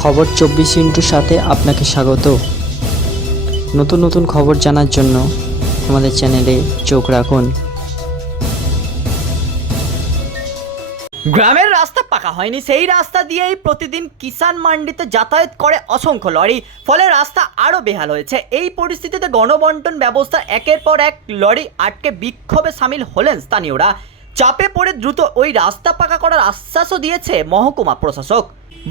খবর চব্বিশ ইন্টুর সাথে আপনাকে স্বাগত। নতুন নতুন খবর জানার জন্য আমাদের চ্যানেলে চোখ রাখুন। গ্রামের রাস্তা পাকা হয়নি, সেই রাস্তা দিয়েই প্রতিদিন কিষান মান্ডিতে যাতায়াত করে অসংখ্য লরি। ফলে রাস্তা আরও বেহাল হয়েছে। এই পরিস্থিতিতে গণবন্টন ব্যবস্থা একের পর এক লরি আটকে বিক্ষোভে সামিল হলেন স্থানীয়রা। চাপে পড়ে দ্রুত ওই রাস্তা পাকা করার আশ্বাসও দিয়েছে মহকুমা প্রশাসক।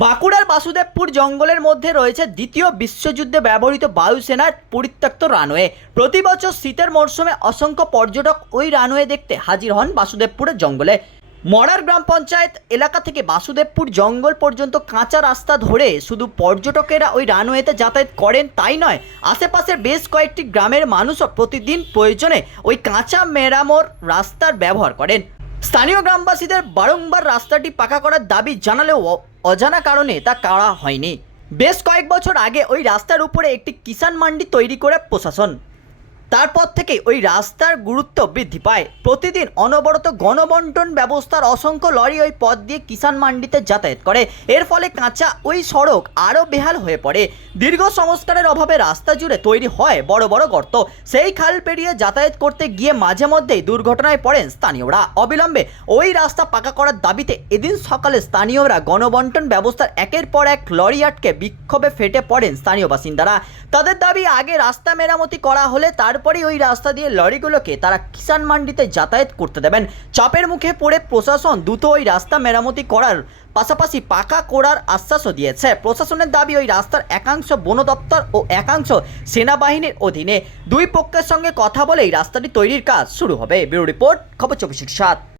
বাঁকুড়ার বাসুদেবপুর জঙ্গলের মধ্যে রয়েছে দ্বিতীয় বিশ্বযুদ্ধে ব্যবহৃত বায়ুসেনার পরিত্যক্ত রানওয়ে। প্রতি বছর শীতের মরশুমে অসংখ্য পর্যটক ওই রানওয়ে দেখতে হাজির হন বাসুদেবপুরের জঙ্গলে। মরার গ্রাম পঞ্চায়েত এলাকা থেকে বাসুদেবপুর জঙ্গল পর্যন্ত কাঁচা রাস্তা ধরে শুধু পর্যটকেরা ওই রানওয়েতে যাতায়াত করেন তাই নয়, আশেপাশের বেশ কয়েকটি গ্রামের মানুষও প্রতিদিন প্রয়োজনে ওই কাঁচা মেরামর রাস্তার ব্যবহার করেন। স্থানীয় গ্রামবাসীদের বারংবার রাস্তাটি পাকা করার দাবি জানালেও অজানা কারণে তা করা হয়নি। বেশ কয়েক বছর আগে ওই রাস্তার উপরে একটি কিষান মান্ডি তৈরি করে প্রশাসন। তারপর থেকে ওই রাস্তার গুরুত্ব বৃদ্ধি পায়। প্রতিদিন অনবরত গণবন্টন ব্যবস্থার অসংখ্য লরি ওই পথ দিয়ে কিষাণ মান্ডিতে যাতায়াত করে। এর ফলে কাঁচা ওই সড়ক আরও বেহাল হয়ে পড়ে। দীর্ঘ সংস্কারের অভাবে রাস্তা জুড়ে তৈরি হয় বড় বড় গর্ত। সেই খাল পেরিয়ে যাতায়াত করতে গিয়ে মাঝে মধ্যেই দুর্ঘটনায় পড়েন স্থানীয়রা। অবিলম্বে ওই রাস্তা পাকা করার দাবিতে এদিন সকালে স্থানীয়রা গণবন্টন ব্যবস্থার একের পর এক লরি আটকে বিক্ষোভে ফেটে পড়েন স্থানীয় বাসিন্দারা। তাদের দাবি, আগে রাস্তা মেরামতি করা হলে তারপরেই ওই রাস্তা দিয়ে লরিগুলোকে তারা কিষান মান্ডিতে যাতায়াত করতে দেবেন। চাপের মুখে পড়ে প্রশাসন দ্রুত ওই রাস্তা মেরামতি করার পাশাপাশি পাকা করার আশ্বাসও দিয়েছে। প্রশাসনের দাবি, ওই রাস্তার একাংশ বন দপ্তর ও একাংশ সেনাবাহিনীর অধীনে। দুই পক্ষের সঙ্গে কথা বলে এই রাস্তাটি তৈরির কাজ শুরু হবে। ব্যুরো রিপোর্ট, খবর চব্বিশ সাত।